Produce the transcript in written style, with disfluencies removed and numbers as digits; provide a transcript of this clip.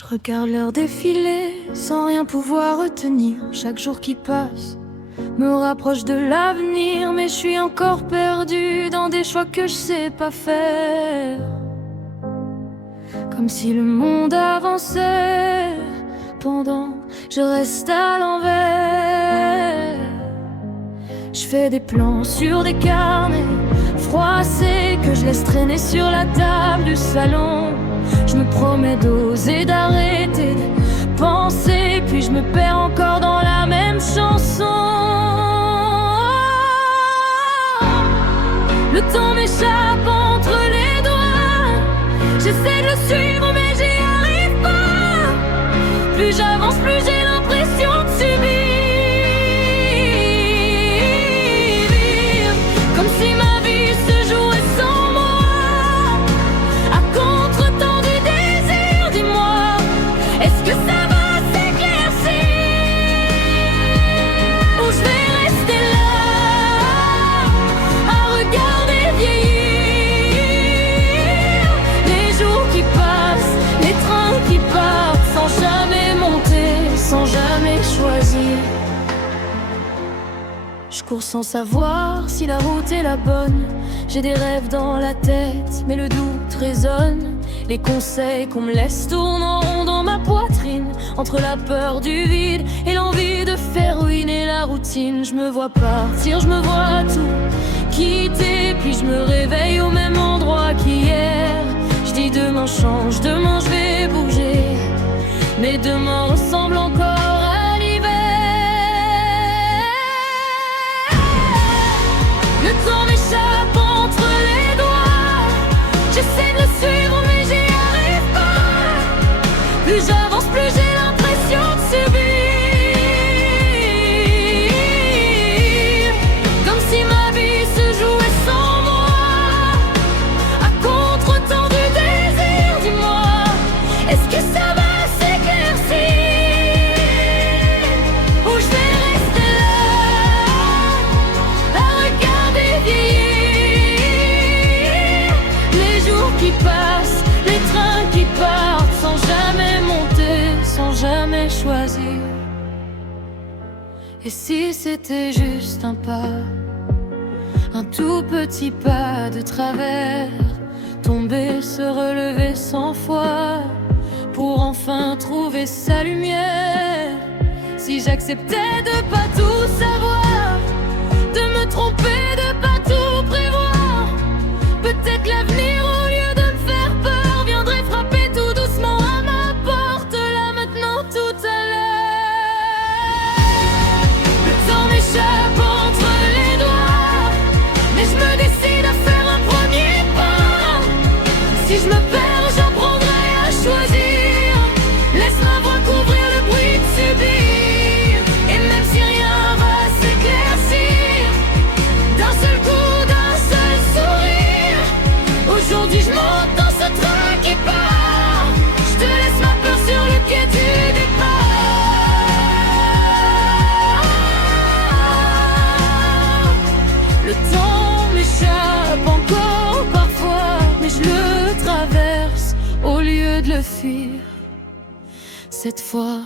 Je regarde l'heure défiler sans rien pouvoir retenir. Chaque jour qui passe me rapproche de l'avenir, mais je suis encore perdu dans des choix que je sais pas faire. Comme si le monde avançait pendant que je reste à l'envers. Je fais des plans sur des carnets froissés que je laisse traîner sur la table du salon. Je me promets d'oser, d'arrêter de penser, puis je me perds encore dans la même chanson. Le temps m'échappe entre les doigts. J'essaie de le suivre mais j'y arrive pas. Plus j'avance, plus j'ai l'impression de subir. Comme si ma vie se jouait sans moi, à contre-temps du désir. Dis-moi, est-ce que ça va s'éclaircir, ou je vais rester là à regarder vieillir les jours qui passent, les trains qui partent, sans jamais monter, sans jamais choisir. Je cours sans savoir si la route est la bonne. J'ai des rêves dans la tête, mais le doute résonne. Les conseils qu'on me laisse tournent en rond dans ma poitrine, entre la peur du vide et l'envie de faire ruiner la routine. Je me vois partir, je me vois tout quitter, puis je me réveille au même endroit qu'hier. Je dis demain change, demain je vais bouger, mais demain ressemble encore à l'hiver. Le temps m'échappe entre les doigts. J'essaie de le suivre mais j'y arrive pas. Plus j'avance, plus j'ai l'impression de subir. Comme si ma vie se jouait sans moi, à contre-temps du désir. Dis-moi, est-ce que ça va s'éclaircir, ou je vais rester là à regarder vieillir les jours qui passent, les trains qui partent, sans jamais monter, sans jamais choisir. Et si c'était juste un pas, un tout petit pas de travers, tomber, se relever 100 fois pour enfin trouver sa lumière. Si j'acceptais de pas tout savoir, de me tromper, de pas tout prévoir, peut-être l'avenir, au lieu de me faire peur, viendrait frapper tout doucement à ma porte, là maintenant, tout à l'heure. Le temps m'échappe entre les doigts, mais je me décide à faire un premier pas. Si je me perds, j'apprendrai à choisir. Laisse ma voix couvrir le bruit de subir. Et même si rien va s'éclaircir, d'un seul coup, d'un seul sourire, aujourd'hui je monte dans ce train qui part. Je te laisse ma peur sur le quai du départ. Le temps m'échappe encore parfois, mais je le traverse au lieu de le fuir. Cette fois